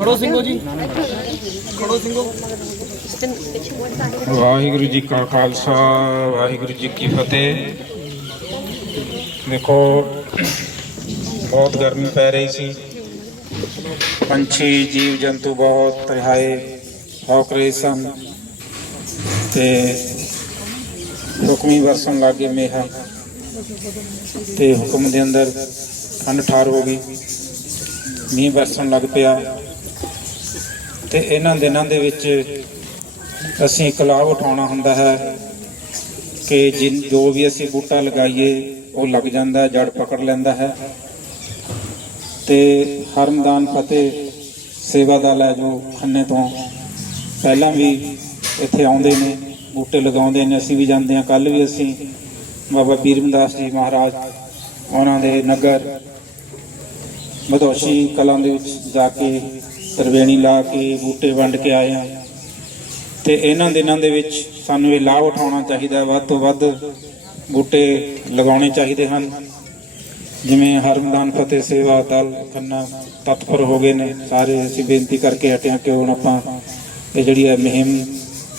ਖੜੋ ਸਿੰਘੋ ਜੀ। ਖੜੋ ਸਿੰਘੋ। ਵਾਹਿਗੁਰੂ ਜੀ ਕਾ ਖਾਲਸਾ, ਵਾਹਿਗੁਰੂ ਜੀ ਕੀ ਫਤਿਹ। ਦੇਖੋ, ਬਹੁਤ ਗਰਮੀ ਪੈ ਰਹੀ ਸੀ। ਪੰਛੀ, ਜੀਵ ਜੰਤੂ ਬਹੁਤ ਰਿਹਾਏ ਹੌਕ ਰਹੇ ਸਨ। ਤੇ ਹੁਕਮੀ ਵਰਸਣ ਲੱਗੇ ਮੇਹਾ। ਤੇ ਹੁਕਮ ਦੇ ਅੰਦਰ ਠੰਡ ਠਾਰ ਹੋ ਗਈ। ਮੀਂਹ ਵਰਸਣ ਲੱਗ ਪਿਆ। ਤੇ ਇਹਨਾਂ ਦਿਨਾਂ ਦੇ ਵਿੱਚ ਅਸੀਂ ਇੱਕ ਲਾਭ ਉਠਾਉਣਾ ਹੁੰਦਾ ਹੈ ਕਿ ਜਿਨ ਜੋ ਵੀ ਅਸੀਂ ਬੂਟਾ ਲਗਾਈਏ, ਉਹ ਲੱਗ ਜਾਂਦਾ, ਜੜ ਪਕੜ ਲੈਂਦਾ ਹੈ। ਤੇ ਹਰਮਦਾਨ ਫਤਿਹ ਸੇਵਾ ਦਲ ਹੈ ਜੋ ਖੰਨੇ ਤੋਂ ਪਹਿਲਾਂ ਵੀ ਇੱਥੇ ਆਉਂਦੇ ਨੇ, ਬੂਟੇ ਲਗਾਉਂਦੇ ਨੇ, ਅਸੀਂ ਵੀ ਜਾਂਦੇ ਹਾਂ। ਕੱਲ ਵੀ ਅਸੀਂ ਬਾਬਾ ਬੀਰਮਦਾਸ ਜੀ ਮਹਾਰਾਜ, ਉਹਨਾਂ ਦੇ ਨਗਰ ਮਦੋਸ਼ੀ ਕਲਾਂ ਦੇ ਵਿੱਚ ਜਾ ਕੇ ਤਰਵੇਣੀ ਲਾ ਕੇ ਬੂਟੇ ਵੰਡ ਕੇ ਆਏ ਹਾਂ। ਤੇ ਇਹਨਾਂ ਦਿਨਾਂ ਦੇ ਵਿੱਚ ਸਾਨੂੰ ਇਹ ਲਾਭ ਉਠਾਉਣਾ ਚਾਹੀਦਾ ਵੱਧ ਤੋਂ ਵੱਧ ਬੂਟੇ ਲਗਾਉਣੇ ਚਾਹੀਦੇ ਹਨ। ਜਿਵੇਂ ਹਰਮਦਾਨ ਫਤਿਹ ਸੇਵਾ ਦਲ ਖੰਨਾ ਤਤਪਰ ਹੋ ਗਏ ਨੇ। ਸਾਰੇ ਅਸੀਂ ਬੇਨਤੀ ਕਰਕੇ ਹਟਿਆ ਕਿ ਹੁਣ ਆਪਾਂ ਇਹ ਜਿਹੜੀ ਹੈ ਮੁਹਿੰਮ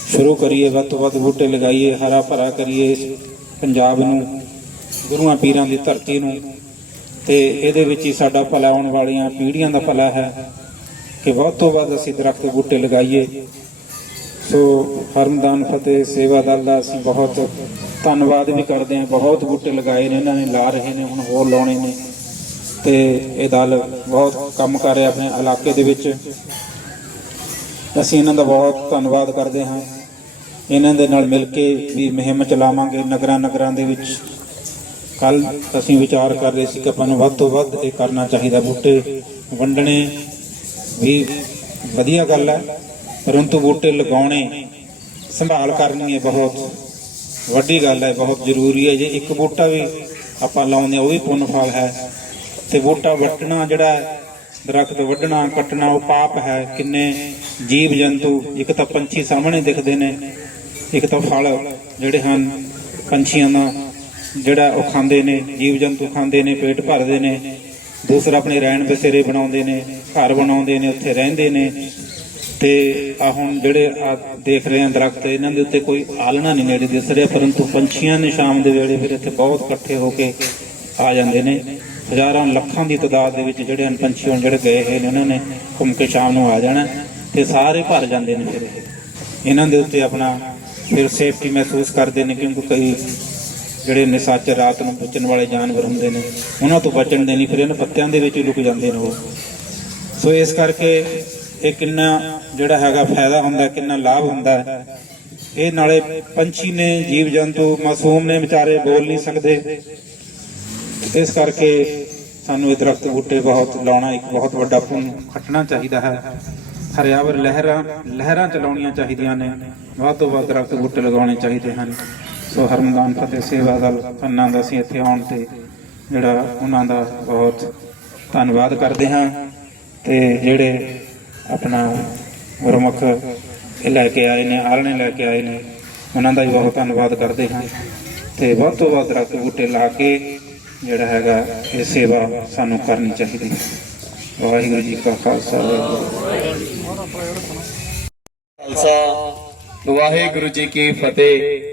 ਸ਼ੁਰੂ ਕਰੀਏ, ਵੱਧ ਤੋਂ ਵੱਧ ਬੂਟੇ ਲਗਾਈਏ, ਹਰਾ ਭਰਾ ਕਰੀਏ ਇਸ ਪੰਜਾਬ ਨੂੰ, ਗੁਰੂਆਂ ਪੀਰਾਂ ਦੀ ਧਰਤੀ ਨੂੰ। ਤੇ ਇਹਦੇ ਵਿੱਚ ਹੀ ਸਾਡਾ ਭਲਾ ਆਉਣ ਵਾਲੀਆਂ ਪੀੜ੍ਹੀਆਂ ਦਾ ਭਲਾ ਹੈ। ਕਿ ਵੱਧ ਤੋਂ ਵੱਧ ਅਸੀਂ ਦਰਖਤ ਬੂਟੇ ਲਗਾਈਏ। ਸੋ ਹਰਮਦਾਨ ਫਤਿਹ, ਸੇਵਾ ਦਲ ਦਾ ਅਸੀਂ ਬਹੁਤ ਧੰਨਵਾਦ ਵੀ ਕਰਦੇ ਹਾਂ। ਬਹੁਤ ਬੂਟੇ ਲਗਾਏ ਨੇ, ਇਹਨਾਂ ਨੇ ਲਾ ਰਹੇ ਨੇ, ਹੁਣ ਹੋਰ ਲਾਉਣੇ ਨੇ। ਤੇ ਇਹ ਦਲ ਬਹੁਤ ਕੰਮ ਕਰ ਰਿਹਾ ਆਪਣੇ ਇਲਾਕੇ ਦੇ ਵਿੱਚ। ਅਸੀਂ ਇਹਨਾਂ ਦਾ ਬਹੁਤ ਧੰਨਵਾਦ ਕਰਦੇ ਹਾਂ। ਇਹਨਾਂ ਦੇ ਨਾਲ ਮਿਲ ਕੇ ਵੀ ਮੁਹਿੰਮ ਚਲਾਵਾਂਗੇ ਨਗਰਾਂ ਨਗਰਾਂ ਦੇ ਵਿੱਚ। ਕੱਲ ਅਸੀਂ ਵਿਚਾਰ ਕਰ ਰਹੇ ਸੀ ਕਿ ਆਪਾਂ ਨੂੰ ਵੱਧ ਤੋਂ ਵੱਧ ਇਹ ਕਰਨਾ ਚਾਹੀਦਾ। ਬੂਟੇ ਵੰਡਣੇ ਵੀ ਵਧੀਆ ਗੱਲ ਹੈ ਪਰੰਤੂ ਬੂਟੇ ਲਗਾਉਣੇ ਸੰਭਾਲ ਕਰਨੀ ਹੈ ਬਹੁਤ ਵੱਡੀ ਗੱਲ ਹੈ ਬਹੁਤ ਜ਼ਰੂਰੀ ਹੈ। ਜੇ ਇੱਕ ਬੂਟਾ ਵੀ ਆਪਾਂ ਲਾਉਂਦੇ ਹਾਂ, ਉਹ ਵੀ ਪੁੰਨ ਫਲ ਹੈ। ਤੇ ਬੂਟਾ ਵੱਟਣਾ ਜਿਹੜਾ ਹੈ, ਦਰਖਤ ਵੱਢਣਾ ਕੱਟਣਾ ਉਹ ਪਾਪ ਹੈ। ਕਿੰਨੇ ਜੀਵ ਜੰਤੂ ਇੱਕ ਤਾਂ ਪੰਛੀ ਸਾਹਮਣੇ ਦਿਖਦੇ ਨੇ ਇੱਕ ਤਾਂ ਫਲ ਜਿਹੜੇ ਹਨ ਪੰਛੀਆਂ ਦਾ ਜਿਹੜਾ ਉਹ ਖਾਂਦੇ ਨੇ ਜੀਵ ਜੰਤੂ ਖਾਂਦੇ ਨੇ ਪੇਟ ਭਰਦੇ ਨੇ। ਦੂਸਰਾ ਆਪਣੇ ਰਹਿਣ ਬਸੇਰੇ ਬਣਾਉਂਦੇ ਨੇ, ਘਰ ਬਣਾਉਂਦੇ ਨੇ, ਉੱਥੇ ਰਹਿੰਦੇ ਨੇ। ਤੇ ਆ ਹੁਣ ਜਿਹੜੇ ਆ ਦੇਖ ਰਹੇ ਆ ਦਰਖਤ, ਇਹਨਾਂ ਦੇ ਉੱਤੇ ਕੋਈ ਆਲਣਾ ਨਹੀਂ ਨੇੜੇ ਦਿਸ ਰਿਹਾ ਪਰੰਤੂ ਪੰਛੀਆਂ ਨੇ ਸ਼ਾਮ ਦੇ ਵੇਲੇ ਫਿਰ ਇੱਥੇ ਬਹੁਤ ਇਕੱਠੇ ਹੋ ਕੇ ਆ ਜਾਂਦੇ ਨੇ। ਹਜ਼ਾਰਾਂ ਲੱਖਾਂ ਦੀ ਤਾਦਾਦ ਦੇ ਵਿੱਚ ਜਿਹੜੇ ਹਨ ਪੰਛੀ ਹੁਣ ਜਿਹੜੇ ਗਏ ਹੋਏ ਨੇ, ਉਹਨਾਂ ਨੇ ਘੁੰਮ ਕੇ ਸ਼ਾਮ ਨੂੰ ਆ ਜਾਣਾ ਤੇ ਸਾਰੇ ਭਰ ਜਾਂਦੇ ਨੇ ਫਿਰ ਇਹਨਾਂ ਦੇ ਉੱਤੇ ਆਪਣਾ ਫਿਰ ਸੇਫਟੀ ਮਹਿਸੂਸ ਕਰਦੇ ਨੇ, ਕਿਉਂਕਿ ਕਈ ਜਿਹੜੇ ਨਿਸਾਚ ਰਾਤ ਨੂੰ ਪੁੱਛਣ ਵਾਲੇ ਜਾਨਵਰ ਹੁੰਦੇ ਨੇ, ਉਹਨਾਂ ਤੋਂ ਬਚਣ ਦੇ ਲਈ ਫਿਰ ਇਹਨਾਂ ਪੱਤਿਆਂ ਦੇ ਵਿੱਚ ਹੀ ਲੁਕ ਜਾਂਦੇ ਨੇ ਉਹ। ਸੋ ਇਸ ਕਰਕੇ ਇਹ ਕਿੰਨਾ ਜਿਹੜਾ ਹੈਗਾ ਫਾਇਦਾ ਹੁੰਦਾ, ਕਿੰਨਾ ਲਾਭ ਹੁੰਦਾ ਇਹ ਨਾਲੇ ਪੰਛੀ ਨੇ ਜੀਵ ਜੰਤੂ ਮਾਸੂਮ ਨੇ ਵਿਚਾਰੇ ਬੋਲ ਨਹੀਂ ਸਕਦੇ। ਇਸ ਕਰਕੇ ਸਾਨੂੰ ਇਹ ਦਰਖਤ ਬੂਟੇ ਬਹੁਤ ਲਾਉਣਾ ਇੱਕ ਬਹੁਤ ਵੱਡਾ ਪੁੰਨ ਖੱਟਣਾ ਚਾਹੀਦਾ ਹੈ। ਹਰਿਆਵਰ ਲਹਿਰਾਂ ਲਹਿਰਾਂ ਚਲਾਉਣੀਆਂ ਚਾਹੀਦੀਆਂ ਨੇ। ਵੱਧ ਤੋਂ ਵੱਧ ਦਰਖਤ ਬੂਟੇ ਲਗਾਉਣੇ ਚਾਹੀਦੇ ਹਨ। ਸੋ ਹਰਮਦਾਨ ਫਤਿਹ ਸੇਵਾ ਦਲ ਖੰਨਾ ਦਾ ਅਸੀਂ ਇੱਥੇ ਆਉਣ ਤੇ ਜਿਹੜਾ ਉਹਨਾਂ ਦਾ ਬਹੁਤ ਧੰਨਵਾਦ ਕਰਦੇ ਹਾਂ ਤੇ ਜਿਹੜੇ ਆਪਣਾ ਗੁਰਮੁਖ ਲੈ ਕੇ ਆਏ ਨੇ ਆਲਣੇ ਲੈ ਕੇ ਆਏ ਨੇ, ਉਹਨਾਂ ਦਾ ਵੀ ਬਹੁਤ ਧੰਨਵਾਦ ਕਰਦੇ ਹਾਂ ਤੇ ਵੱਧ ਤੋਂ ਵੱਧ ਦਰਖਤ ਬੂਟੇ ਲਾ ਕੇ ਜਿਹੜਾ ਹੈਗਾ ਇਹ ਸੇਵਾ ਸਾਨੂੰ ਕਰਨੀ ਚਾਹੀਦੀ ਹੈ ਵਾਹਿਗੁਰੂ ਜੀ ਕਾ ਖਾਲਸਾ, ਵਾਹਿਗੁਰੂ ਜੀ ਕੀ ਫਤਿਹ। ਖਾਲਸਾ ਵਾਹਿਗੁਰੂ ਜੀ ਕੀ ਫਤਿਹ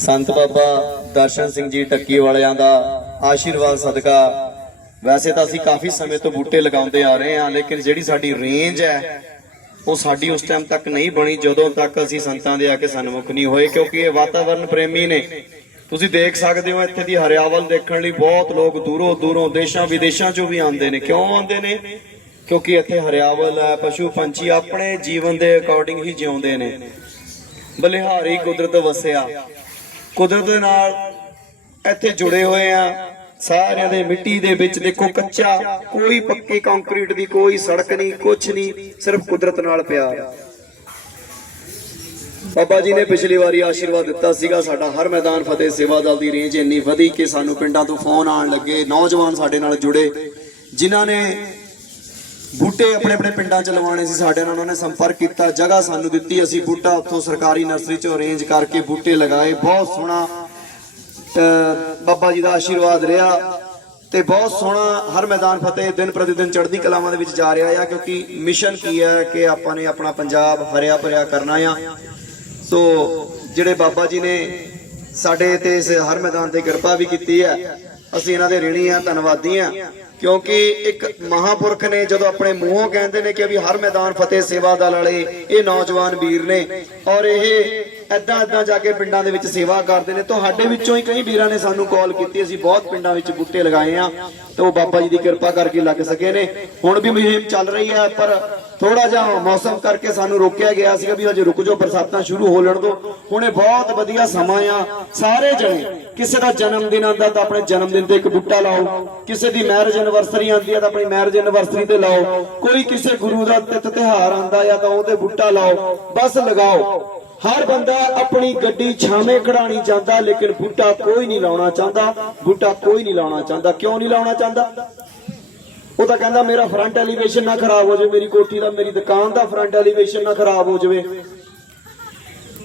ਸੰਤ ਬਾਬਾ ਦਰਸ਼ਨ ਸਿੰਘ ਜੀ ਟੱਕੀ ਵਾਲਿਆਂ ਦਾ ਆਸ਼ੀਰਵਾਦ, ਸਦਕਾ। ਵੈਸੇ ਤਾਂ ਅਸੀਂ ਕਾਫੀ ਸਮੇਂ ਤੋਂ ਬੂਟੇ ਲਗਾਉਂਦੇ ਆ ਰਹੇ ਹਾਂ, ਲੇਕਿਨ ਜਿਹੜੀ ਸਾਡੀ ਰੇਂਜ ਹੈ, ਉਹ ਸਾਡੀ ਉਸ ਟਾਈਮ ਤੱਕ ਨਹੀਂ ਬਣੀ, ਜਦੋਂ ਤੱਕ ਅਸੀਂ ਸੰਤਾਂ ਦੇ ਆ ਕੇ ਸਨਮੁਖ ਨਹੀਂ ਹੋਏ, ਕਿਉਂਕਿ ਇਹ ਵਾਤਾਵਰਣ ਪ੍ਰੇਮੀ ਨੇ। ਤੁਸੀਂ ਦੇਖ ਸਕਦੇ ਹੋ ਇੱਥੇ ਦੀ ਹਰਿਆਵਲ ਦੇਖਣ ਲਈ ਬਹੁਤ ਲੋਕ ਦੂਰੋਂ ਦੂਰੋਂ, ਦੇਸ਼ਾਂ ਵਿਦੇਸ਼ਾਂ ਚੋਂ ਵੀ ਆਉਂਦੇ ਨੇ। ਕਿਉਂ ਆਉਂਦੇ ਨੇ? ਕਿਉਂਕਿ ਇੱਥੇ ਹਰਿਆਵਲ ਹੈ, ਪਸ਼ੂ ਪੰਛੀ ਆਪਣੇ ਜੀਵਨ ਦੇ ਅਕੋਰਡਿੰਗ ਹੀ ਜਿਉਂਦੇ ਨੇ। ਬਲਿਹਾਰੀ ਕੁਦਰਤ ਵਸਿਆ। ਕੁਦਰਤ ਦੇ ਨਾਲ ਇੱਥੇ ਜੁੜੇ ਹੋਏ ਆ। ਸਾਰਿਆਂ ਦੇ ਮਿੱਟੀ ਦੇ ਵਿੱਚ ਦੇਖੋ ਕੱਚਾ, ਕੋਈ ਪੱਕੀ ਕੰਕਰੀਟ ਦੀ ਕੋਈ ਸੜਕ ਨਹੀਂ ਕੁਝ ਨਹੀਂ, ਸਿਰਫ ਕੁਦਰਤ ਨਾਲ ਪਿਆਰ ਬਾਬਾ ਜੀ ਨੇ ਪਿਛਲੀ ਵਾਰੀ ਆਸ਼ੀਰਵਾਦ ਦਿੱਤਾ ਸੀਗਾ, ਸਾਡਾ ਹਰ ਮੈਦਾਨ ਫਤਿਹ ਸੇਵਾ ਦਲ ਦੀ ਰੇਂਜ ਇੰਨੀ ਵਧੀ ਕਿ ਸਾਨੂੰ ਪਿੰਡਾਂ ਤੋਂ ਫੋਨ ਆਉਣ ਲੱਗੇ। ਨੌਜਵਾਨ ਸਾਡੇ ਨਾਲ ਜੁੜੇ, ਜਿਨ੍ਹਾਂ ਨੇ ਬੂਟੇ ਆਪਣੇ ਆਪਣੇ ਪਿੰਡਾਂ 'ਚ ਲਵਾਉਣੇ ਸੀ, ਸਾਡੇ ਨਾਲ ਉਹਨਾਂ ਨੇ ਸੰਪਰਕ ਕੀਤਾ, ਜਗ੍ਹਾ ਸਾਨੂੰ ਦਿੱਤੀ, ਅਸੀਂ ਬੂਟਾ ਉੱਥੋਂ ਸਰਕਾਰੀ ਨਰਸਰੀ 'ਚੋਂ ਅਰੇਂਜ ਕਰਕੇ ਬੂਟੇ ਲਗਾਏ, ਬਹੁਤ ਸੋਹਣਾ, ਅਹ, ਬਾਬਾ ਜੀ ਦਾ ਆਸ਼ੀਰਵਾਦ ਰਿਹਾ ਤੇ ਬਹੁਤ ਸੋਹਣਾ ਹਰ ਮੈਦਾਨ ਫਤਿਹ, ਦਿਨ ਪ੍ਰਤੀ ਦਿਨ ਚੜ੍ਹਦੀ ਕਲਾਵਾਂ ਦੇ ਵਿੱਚ ਜਾ ਰਿਹਾ ਆ, ਕਿਉਂਕਿ ਮਿਸ਼ਨ ਕੀ ਹੈ ਕਿ ਆਪਾਂ ਨੇ ਆਪਣਾ ਪੰਜਾਬ ਹਰਿਆ ਭਰਿਆ ਕਰਨਾ ਆ। ਸੋ, ਜਿਹੜੇ ਬਾਬਾ ਜੀ ਨੇ ਸਾਡੇ ਤੇ ਇਸ ਹਰ ਮੈਦਾਨ ਤੇ ਕਿਰਪਾ ਵੀ ਕੀਤੀ ਹੈ, ਅਸੀਂ ਇਹਨਾਂ ਦੇ ਰਿਣੀ ਆ, ਧੰਨਵਾਦੀ ਆ। ਕਿਉਂਕਿ ਇੱਕ ਮਹਾਪੁਰਖ ਨੇ ਜਦੋਂ ਆਪਣੇ ਮੂੰਹੋਂ ਕਹਿੰਦੇ ਨੇ ਕਿ ਵੀ ਹਰ ਮੈਦਾਨ ਫਤਿਹ ਸੇਵਾ ਦਲ ਵਾਲੇ, ਇਹ ਨੌਜਵਾਨ ਵੀਰ ਨੇ ਔਰ ਇਹ ਐਦਾਂ ਐਦਾਂ ਜਾ ਕੇ ਪਿੰਡਾਂ ਦੇ ਵਿੱਚ ਸੇਵਾ ਕਰਦੇ ਨੇ। ਤੁਹਾਡੇ ਵਿੱਚੋਂ ਹੀ ਕਈ ਵੀਰਾਂ ਨੇ ਸਾਨੂੰ ਕਾਲ ਕੀਤੀ, ਅਸੀਂ ਬਹੁਤ ਪਿੰਡਾਂ ਵਿੱਚ ਬੂਟੇ ਲਗਾਏ ਆ ਤੇ ਉਹ ਬਾਬਾ ਜੀ ਦੀ ਕਿਰਪਾ ਕਰਕੇ ਲੱਗ ਸਕੇ ਨੇ। ਹੁਣ ਵੀ ਮੁਹਿੰਮ ਚੱਲ ਰਹੀ ਹੈ, ਪਰ ਥੋੜਾ ਜਿਹਾ ਮੌਸਮ ਕਰਕੇ ਸਾਨੂੰ ਰੋਕਿਆ ਗਿਆ ਸੀਗਾ ਵੀ ਹਜੇ ਰੁਕ ਜਾਓ, ਬਰਸਾਤਾਂ ਸ਼ੁਰੂ ਹੋ ਲੈਣ ਦਿਓ ਹੁਣ ਬਹੁਤ ਵਧੀਆ ਸਮਾਂ ਆ। ਸਾਰੇ ਜਣੇ, ਕਿਸੇ ਦਾ ਜਨਮ ਦਿਨ ਆਂਦਾ ਤਾਂ ਆਪਣੇ ਜਨਮ ਦਿਨ ਤੇ ਇੱਕ ਬੂਟਾ ਲਾਓ। ਕਿਸੇ ਦੀ ਮੈਰਿਜ ਐਨਵਰਸਰੀ ਆਂਦੀ ਆ ਤਾਂ ਆਪਣੀ ਮੈਰਿਜ ਐਨਵਰਸਰੀ ਤੇ ਲਾਓ। ਕੋਈ ਕਿਸੇ ਗੁਰੂ ਦਾ ਤਿੱਥ ਤਿਹਾਰ ਆਂਦਾ ਆ ਤਾਂ ਉਹਦੇ ਬੂਟਾ ਲਾਓ। ਬਸ ਲਗਾਓ। ਹਰ ਬੰਦਾ ਆਪਣੀ ਗੱਡੀ ਛਾਵੇਂ ਖੜਾਣੀ ਚਾਹੁੰਦਾ, ਲੇਕਿਨ ਬੂਟਾ ਕੋਈ ਨਹੀਂ ਲਾਉਣਾ ਚਾਹੁੰਦਾ। ਬੂਟਾ ਕੋਈ ਨਹੀਂ ਲਾਉਣਾ ਚਾਹੁੰਦਾ। ਕਿਉਂ ਨਹੀਂ ਲਾਉਣਾ ਚਾਹੁੰਦਾ? ਉਹ ਤਾਂ ਕਹਿੰਦਾ ਮੇਰਾ ਫਰੰਟ ਐਲੀਵੇਸ਼ਨ ਨਾ ਖਰਾਬ ਹੋ ਜਾਵੇ, ਮੇਰੀ ਕੋਠੀ ਦਾ, ਮੇਰੀ ਦੁਕਾਨ ਦਾ ਫਰੰਟ ਐਲੀਵੇਸ਼ਨ ਨਾ ਖਰਾਬ ਹੋ ਜਾਵੇ।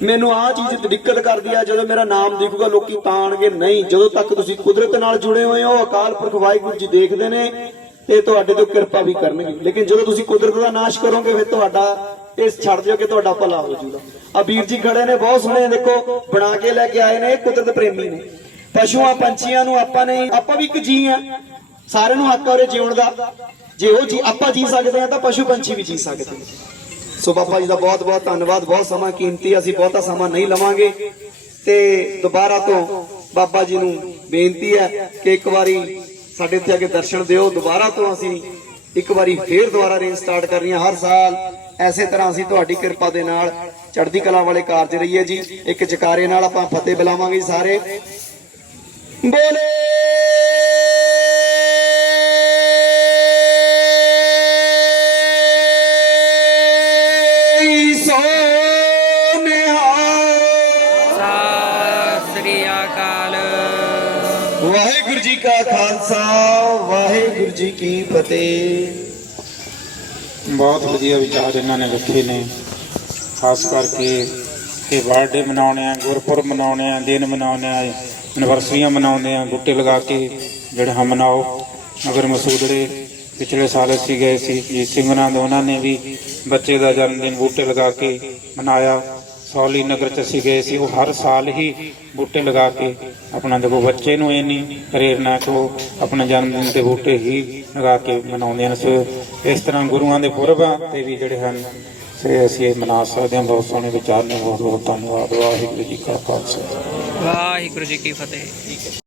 ਮੈਨੂੰ ਆਹ ਚੀਜ਼ ਦਿੱਕਤ ਕਰਦੀ ਆ, ਜਦੋਂ ਮੇਰਾ ਨਾਮ ਦਿਖੂਗਾ, ਲੋਕੀ ਤਾਣਗੇ, ਨਹੀਂ, ਜਦੋਂ ਤੱਕ ਤੁਸੀਂ ਕੁਦਰਤ ਨਾਲ ਜੁੜੇ ਹੋਏ ਹੋ, ਅਕਾਲ ਪੁਰਖ ਵਾਹਿਗੁਰੂ ਜੀ ਦੇਖਦੇ ਨੇ, ਤੇ ਤੁਹਾਡੇ ਤੇ ਕਿਰਪਾ ਵੀ ਕਰਨਗੇ। ਲੇਕਿਨ ਜਦੋਂ ਤੁਸੀਂ ਕੁਦਰਤ ਦਾ ਨਾਸ਼ ਕਰੋਗੇ, ਫਿਰ ਤੁਹਾਡਾ ਇਸ ਛੱਡ ਦਿਓ ਕਿ ਤੁਹਾਡਾ ਭਲਾ ਹੋ ਜਾਊਗਾ। ਆ ਵੀਰ ਜੀ ਖੜੇ ਨੇ, ਬਹੁਤ ਸੋਹਣੇ ਦੇਖੋ, ਬਣਾ ਕੇ ਲੈ ਕੇ ਆਏ ਨੇ, ਕੁਦਰਤ ਪ੍ਰੇਮੀ ਨੇ। ਪਸ਼ੂਆਂ, ਪੰਛੀਆਂ ਨੂੰ ਆਪਾਂ ਨੇ ਆਪਾਂ ਵੀ ਇੱਕ ਜੀ ਆ। ਸਾਰਿਆਂ ਨੂੰ ਹੱਕ ਆ ਉਰੇ ਜਿਉਣ ਦਾ। ਜੇ ਉਹ ਜੀ ਆਪਾਂ ਜੀ ਸਕਦੇ ਆ ਤਾਂ ਪਸ਼ੂ ਪੰਛੀ ਵੀ ਜੀ ਸਕਦੇ ਸੋ ਬਾਬਾ ਜੀ ਦਾ ਬਹੁਤ ਬਹੁਤ ਧੰਨਵਾਦ, ਬਹੁਤ ਸਮਾਂ ਕੀਮਤੀ ਅਸੀਂ ਬਹੁਤਾ ਸਮਾਂ ਨਹੀਂ ਲਵਾਂਗੇ। ਤੇ ਦੁਬਾਰਾ ਤੋਂ ਬਾਬਾ ਜੀ ਨੂੰ ਬੇਨਤੀ ਹੈ ਕਿ ਇੱਕ ਵਾਰੀ ਸਾਡੇ ਇੱਥੇ ਆ ਕੇ ਦਰਸ਼ਨ ਦਿਓ। ਦੁਬਾਰਾ ਤੋਂ ਅਸੀਂ ਇੱਕ ਵਾਰੀ ਫੇਰ ਦੁਬਾਰਾ ਰੇਂਜ ਸਟਾਰਟ ਕਰਨੀ ਹੈ ਹਰ ਸਾਲ ਐਸੇ ਤਰ੍ਹਾਂ ਅਸੀਂ ਤੁਹਾਡੀ ਕਿਰਪਾ ਦੇ ਨਾਲ ਚੜ੍ਹਦੀ ਕਲਾ ਵਾਲੇ ਕਾਰਜ ਰਹੀਏ ਜੀ। ਇੱਕ ਜਕਾਰੇ ਨਾਲ ਆਪਾਂ ਫਤਿਹ ਬੁਲਾਵਾਂਗੇ ਸਾਰੇ। ਬੋਲੇ! ਜੀ ਕਾ ਖਾਲਸਾ, ਵਾਹਿਗੁਰੂ ਜੀ ਕੀ ਫਤਿਹ। ਬਹੁਤ ਵਧੀਆ ਵਿਚਾਰ ਇਹਨਾਂ ਨੇ ਰੱਖੇ ਨੇ। ਖਾਸ ਕਰਕੇ ਕਿ ਬਰਥਡੇ ਮਨਾਉਣੇ ਆ, ਗੁਰਪੁਰਬ ਮਨਾਉਣੇ ਆ, ਦਿਨ ਮਨਾਉਣੇ ਆ ਐਨਵਰਸਰੀਆਂ ਮਨਾਉਂਦੇ ਆ ਬੂਟੇ ਲਗਾ ਕੇ ਜਿਹੜੇ ਹਮ ਮਨਾਓ। ਅਗਰ ਮਸੂਦੜੇ ਪਿਛਲੇ ਸਾਲ ਅਸੀਂ ਗਏ ਸੀ, ਜੀ ਸਿੰਘ ਉਹਨਾਂ ਉਹਨਾਂ ਨੇ ਵੀ ਬੱਚੇ ਦਾ ਜਨਮ ਦਿਨ ਬੂਟੇ ਲਗਾ ਕੇ ਮਨਾਇਆ। ਸੌਲੀ ਨਗਰ ਚ ਅਸੀਂ ਗਏ ਸੀ, ਉਹ ਹਰ ਸਾਲ ਹੀ ਬੂਟੇ ਲਗਾ ਕੇ ਆਪਣਾ ਦੇਖੋ ਬੱਚੇ ਨੂੰ ਇੰਨੀ ਪ੍ਰੇਰਨਾ ਕਿ ਉਹ ਆਪਣੇ ਜਨਮ ਦਿਨ ਤੇ ਬੂਟੇ ਹੀ ਲਗਾ ਕੇ ਮਨਾਉਂਦੇ ਹਨ। ਸੋ, ਇਸ ਤਰ੍ਹਾਂ ਗੁਰੂਆਂ ਦੇ ਪੁਰਬਾਂ ਤੇ ਵੀ ਜਿਹੜੇ ਹਨ, ਸੇ ਅਸੀਂ ਇਹ ਮਨਾ ਸਕਦੇ ਹਾਂ। ਬਹੁਤ ਸੋਹਣੇ ਵਿਚਾਰ ਨੇ। ਬਹੁਤ ਬਹੁਤ ਧੰਨਵਾਦ। ਵਾਹਿਗੁਰੂ ਜੀ ਕਾ ਖਾਲਸਾ। ਵਾਹਿਗੁਰੂ ਜੀ ਕੀ ਫਤਿਹ।